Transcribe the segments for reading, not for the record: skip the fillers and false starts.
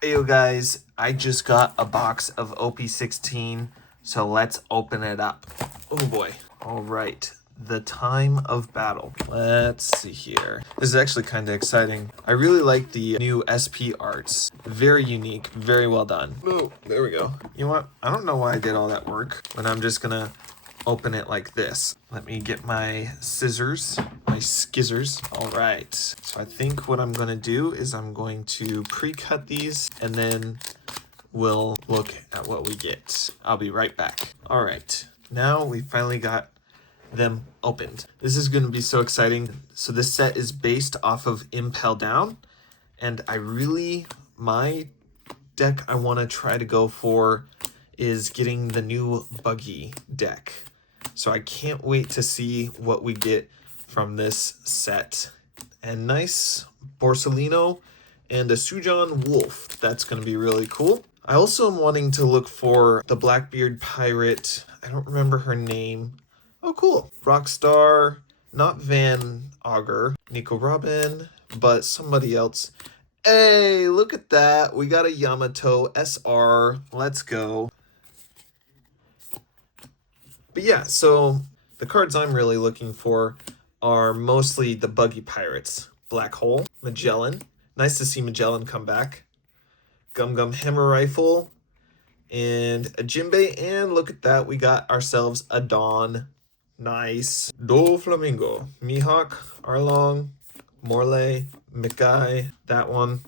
Hey yo guys, I just got a box of OP16, so let's open it up. Oh boy. All right, the time of battle. Let's see here. This is actually kind of exciting. I really like the new SP arts. Very unique, very well done. Oh, there we go. You know what? I don't know why I did all that work, but I'm just gonna open it like this. Let me get my scissors, my skizzers. All right, so I think what I'm gonna do is I'm going to pre-cut these and then we'll look at what we get. I'll be right back. All right, now we finally got them opened. This is gonna be so exciting. So this set is based off of Impel Down, and my deck I wanna try to go for is getting the new Buggy deck. So I can't wait to see what we get from this set. And nice Borsalino and a Sujan Wolf. That's going to be really cool. I also am wanting to look for the Blackbeard Pirate. I don't remember her name. Oh, cool. Rockstar, not Van Auger, Nico Robin, but somebody else. Hey, look at that. We got a Yamato SR. Let's go. But yeah, so the cards I'm really looking for are mostly the Buggy Pirates. Black Hole, Magellan. Nice to see Magellan come back. Gum Gum Hammer Rifle, and a Jinbei. And look at that, we got ourselves a Dawn. Nice. Doflamingo, Mihawk, Arlong, Morley, Mikai, that one.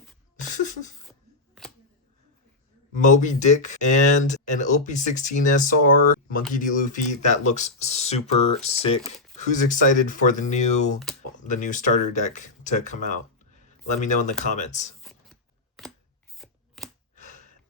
Moby Dick, and an OP16 SR, Monkey D. Luffy. That looks super sick. Who's excited for the new starter deck to come out? Let me know in the comments.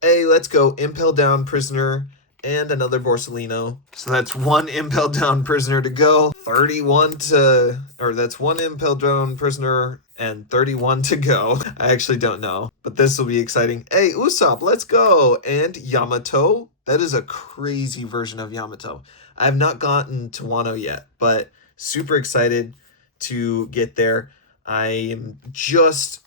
Hey, let's go. Impel Down Prisoner and another Borsalino. So that's one Impel Down Prisoner to go. That's one Impel Down Prisoner and 31 to go. I actually don't know, but this will be exciting. Hey, Usopp, let's go. And Yamato. That is a crazy version of Yamato. I have not gotten to Wano yet, but super excited to get there. I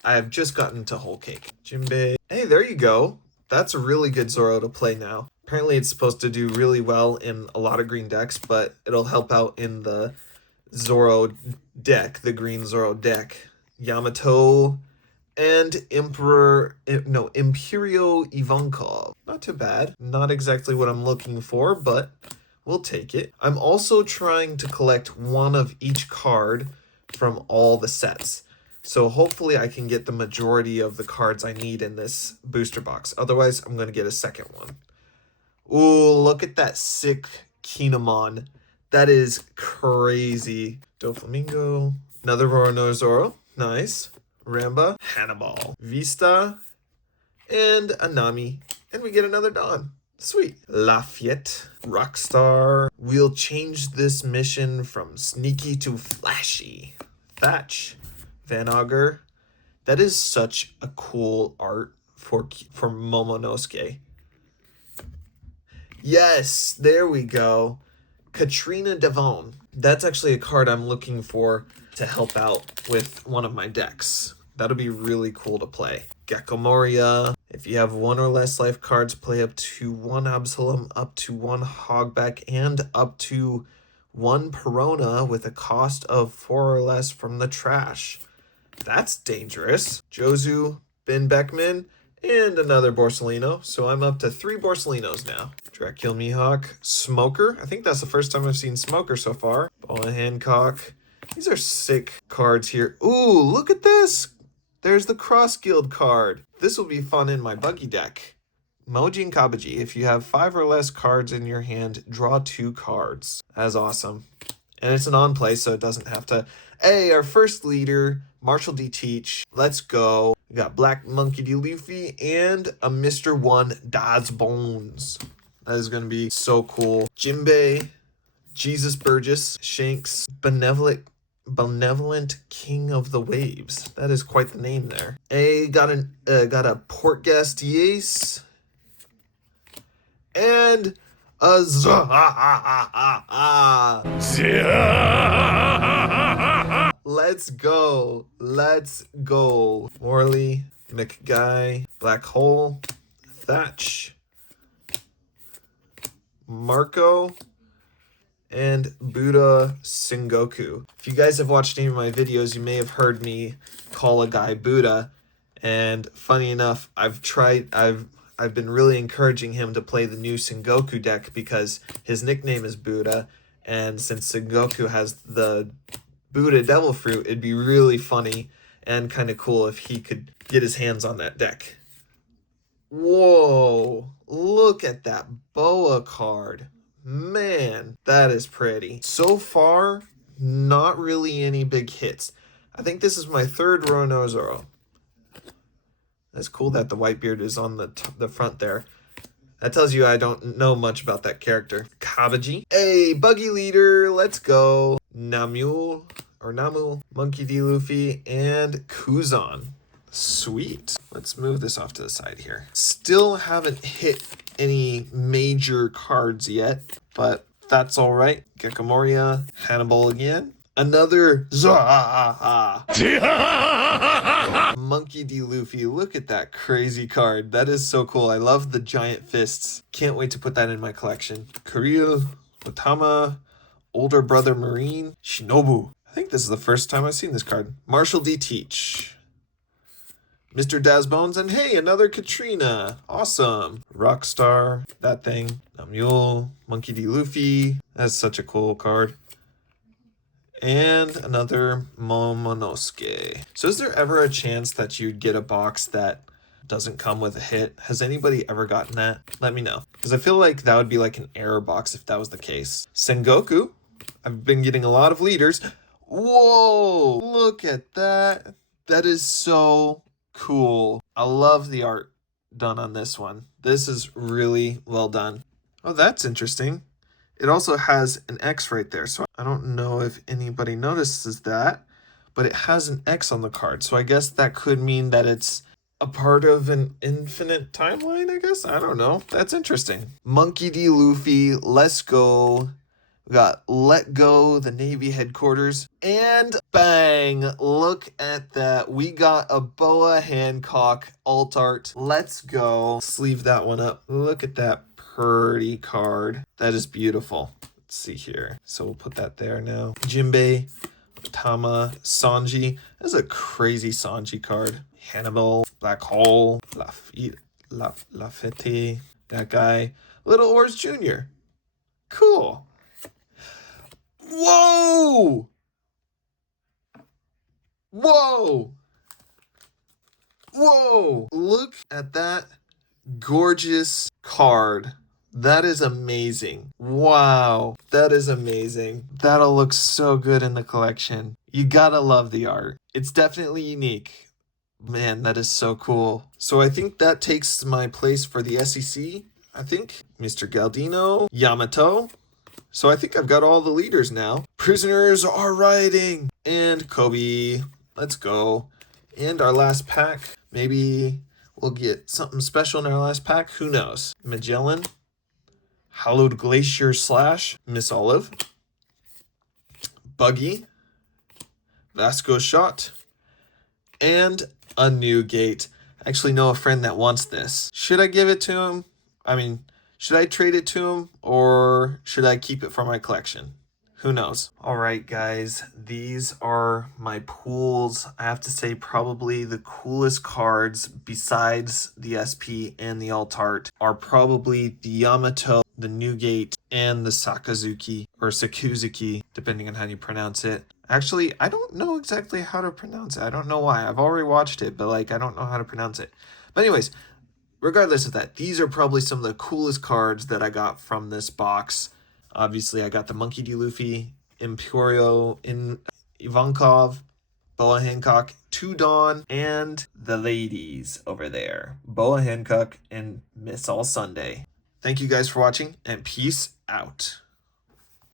have just gotten to Whole Cake. Jinbei. Hey, there you go. That's a really good Zoro to play now. Apparently it's supposed to do really well in a lot of green decks, but it'll help out in the Zoro deck, the green Zoro deck. Yamato and Imperio Ivankov. Not too bad. Not exactly what I'm looking for, but we'll take it. I'm also trying to collect one of each card from all the sets. So hopefully I can get the majority of the cards I need in this booster box. Otherwise, I'm going to get a second one. Ooh, look at that sick Kinemon. That is crazy. Doflamingo. Another Roronoa Zoro. Nice. Ramba. Hannibal. Vista. And a Nami. And we get another Dawn. Sweet. Lafayette. Rockstar. We'll change this mission from sneaky to flashy. Thatch. Van Auger. That is such a cool art for Momonosuke. Yes, there we go. Katrina Devon. That's actually a card I'm looking for to help out with one of my decks. That'll be really cool to play. Gecko Moria. If you have one or less life cards, play up to one Absalom, up to one Hogback, and up to one Perona with a cost of 4 or less from the trash. That's dangerous. Jozu, Ben Beckman, and another Borsalino. So I'm up to 3 Borsalinos now. Dracula Mihawk, Smoker. I think that's the first time I've seen Smoker so far. Ball and Hancock. These are sick cards here. Ooh, look at this. There's the Cross Guild card. This will be fun in my Buggy deck. Mojin Kabaji. If you have 5 or less cards in your hand, draw 2 cards. That's awesome. And it's an on-play, so it doesn't have to... Hey, our first leader, Marshall D. Teach. Let's go. We got Black Monkey D. Luffy and a Mr. 1 Daz Bones. That is going to be so cool. Jinbei, Jesus Burgess, Shanks, Benevolent King of the Waves. That is quite the name there. Hey, got a Portgas Diaz. And a Let's go. Let's go. Morley, McGuy, Black Hole, Thatch, Marco, and Buddha Sengoku. If you guys have watched any of my videos, you may have heard me call a guy Buddha. And funny enough, I've been really encouraging him to play the new Sengoku deck because his nickname is Buddha. And since Sengoku has the Buddha Devil Fruit, it'd be really funny and kind of cool if he could get his hands on that deck. Whoa, look at that Boa card. Man, that is pretty. So far, not really any big hits. I think this is my third Ronozoro. That's cool that the Whitebeard is on the front there. That tells you I don't know much about that character. Kabaji. Hey, Buggy Leader, let's go. Namu, Monkey D. Luffy, and Kuzan. Sweet. Let's move this off to the side here. Still haven't hit any major cards yet, but that's all right. Gekomoria, Hannibal again. Another Monkey D. Luffy. Look at that crazy card. That is so cool. I love the giant fists. Can't wait to put that in my collection. Kirill, Otama, Older Brother Marine, Shinobu. I think this is the first time I've seen this card. Marshall D. Teach, Mr. Dazbones, and hey, another Katrina. Awesome. Rockstar, that thing. Namule, Monkey D. Luffy. That's such a cool card. And another Momonosuke. So is there ever a chance that you'd get a box that doesn't come with a hit? Has anybody ever gotten that? Let me know. Because I feel like that would be like an error box if that was the case. Sengoku. I've been getting a lot of leaders. Whoa! Look at that. That is so cool. I love the art done on this one. This is really well done. Oh, that's interesting. It also has an X right there, so I don't know if anybody notices that, but it has an X on the card, so I guess that could mean that it's a part of an infinite timeline, I guess? I don't know. That's interesting. Monkey D. Luffy, let's go. We got Let Go, the Navy headquarters, and bang, look at that. We got a Boa Hancock alt art. Let's go. Sleeve that one up. Look at that pretty card. That is beautiful. Let's see here. So we'll put that there now. Jinbei, Tama, Sanji. That's a crazy Sanji card. Hannibal, Black Hole, Lafite, that guy. Little Oars Jr. Cool. Whoa! Whoa! Whoa! Look at that gorgeous card. That is amazing. Wow, that is amazing. That'll look so good in the collection. You gotta love the art. It's definitely unique. Man, that is so cool. So I think that takes my place for the SEC. I think Mr. Galdino, Yamato. So I think I've got all the leaders now. Prisoners are rioting. And Kobe. Let's go. And our last pack. Maybe we'll get something special in our last pack. Who knows? Magellan. Hallowed Glacier Slash. Miss Olive. Buggy. Vasco Shot. And a new gate. I actually know a friend that wants this. Should I give it to him? Should I trade it to him or should I keep it for my collection? Who knows? All right, guys, these are my pools. I have to say probably the coolest cards besides the SP and the alt art are probably the Yamato, the Newgate, and the Sakazuki or Sakuzuki, depending on how you pronounce it. Actually, I don't know exactly how to pronounce it. I don't know why. I've already watched it, but I don't know how to pronounce it. But anyways, regardless of that, these are probably some of the coolest cards that I got from this box. Obviously, I got the Monkey D. Luffy, Imperio, Ivankov, Boa Hancock, Two Dawn, and the ladies over there, Boa Hancock and Miss All Sunday. Thank you guys for watching, and peace out.